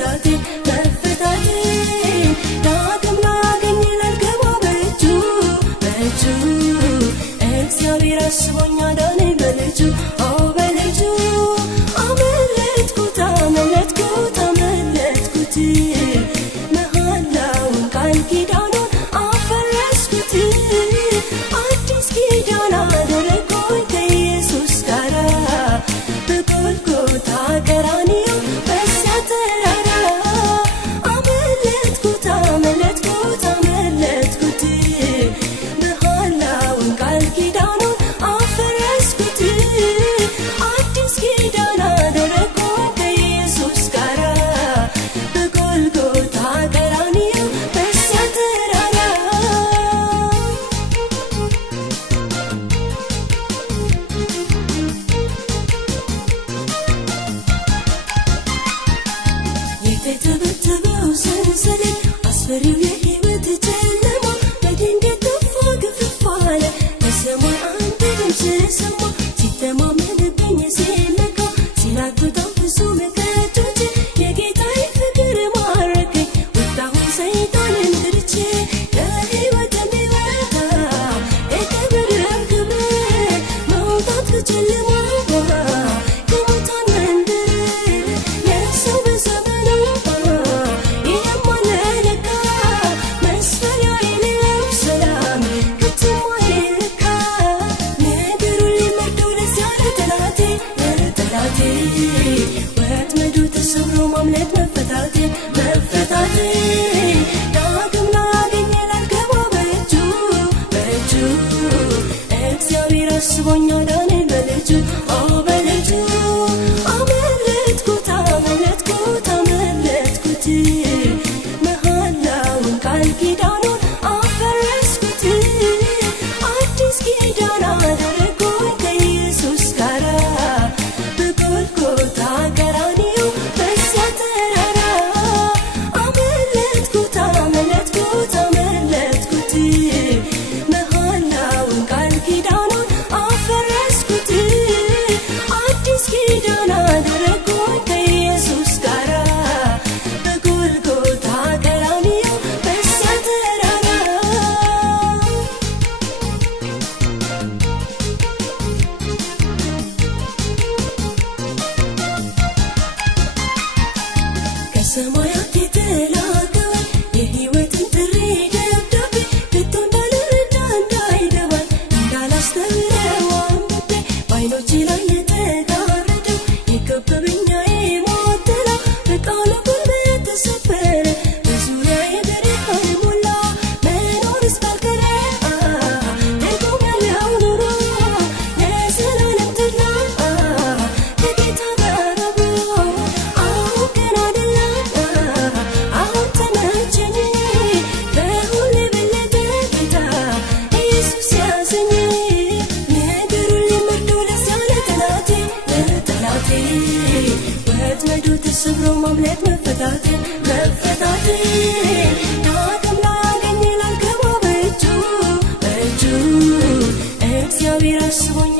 መፈታቴ መፈታቴ ዳግም ላገኝ ላልገባ በእጁ እግዚአብሔር አስቦኝ አዳነኝ በልጁ በልጁ አመለጥኩት አመለጥኩት አመለጥኩት መሐላውን ቃል ኪዳኑን አፈረስኩት አዲስ ኪዳን አደረግኩኝ ከኢየሱስ ጋር በጎልጎታ ቀራንዮ በዚያ ተራራ አመለጥኩት አመለጥኩት አመለጥኩት መሐላውን ቃል ኪዳኑን አፈረስኩት አዲስ ኪዳን አደረግኩኝ ከኢየሱስ ጋር በጎልጎታ ቀራንዮ በዚያ ተራራ የተተበተበው ሰንሰለት አስፈሪው የሕይወት ጨለማ በድንገት ጠፋ ግፍፍ አለ ከሰማይ አንድ ድምፅ ሰማሁ ሲተማመንብኝ ሲነካ ሲላክተው ብዙ መከቶች የጌታዬ ፍቅር ማረከኝ ወጣሁኝ ሰይጣንን ትቼ ከሕይወት የሚወጣ የክብርም ክብር መውጣት ከጨለማ ከሙታን መንደር ለሰው በዘመኑ ይህም አለ ለካ መስፈሪያ የሌለው ሰላም ከቶም አይለካ ነገሩን ሊመርደው ለዚያ ለጠላቴ ወጥመዱ ተሰብሮ ማምለጥ መፈታቴ መፈታቴ ዳግም ላገኝ ላልገባ በእጁ እግዚአብሔር አስቦኝ አዳነኝ በልጁ በልጁ አመለጥኩት አመለጥኩት አመለጥኩት መሐላውን ቃል ኪዳኑን አፈረስኩት አዲስ ኪዳን አደረግኩኝ ከኢየሱስ ጋር በጎልጎታ ቀራንዮ በዚያ ተራራ አመለጥኩት አመለጥኩት አመለጥኩት መሐላውን ቃል ኪዳኑን አፈረስኩት አዲስ ኪዳን አደረግኩኝ ከኢየሱስ ጋር በጎልጎታ ቀራንዮ በዚያ ተራራ ከሰማያት የተላከው የሕይወትን ጥሪ ደብዳቤ ከቶ እንዳልረዳ እንዳይገባኝ እንዳላስተውለው አንብቤ በዓይኖቼ ላይ የተጋረደው የከበበኝ የሞት ጥላ በቃሉ ጉልበት ተሰበረ በዙሪያዬ ብርሃን ሞላ መኖርስ ካልቀረ ትርጉም ያለው ኑሮ ለዘላለም ተድላ ከጌታ ጋር አብሮ አሁን ገና አይደለም አሁን ተመቸኝ ከሁሉ የበለጠ ጌታ ኢየሱስ ያዘኝ ነገሩን ሊመርደው ለዚያ ለጠላቴ ወጥመዱ ተሰብሮ ማምለጥ መፈታቴ መፈታቴ ዳግም ላገኝ ላልገባ በእጁ እግዚአብሔር አስቦኝ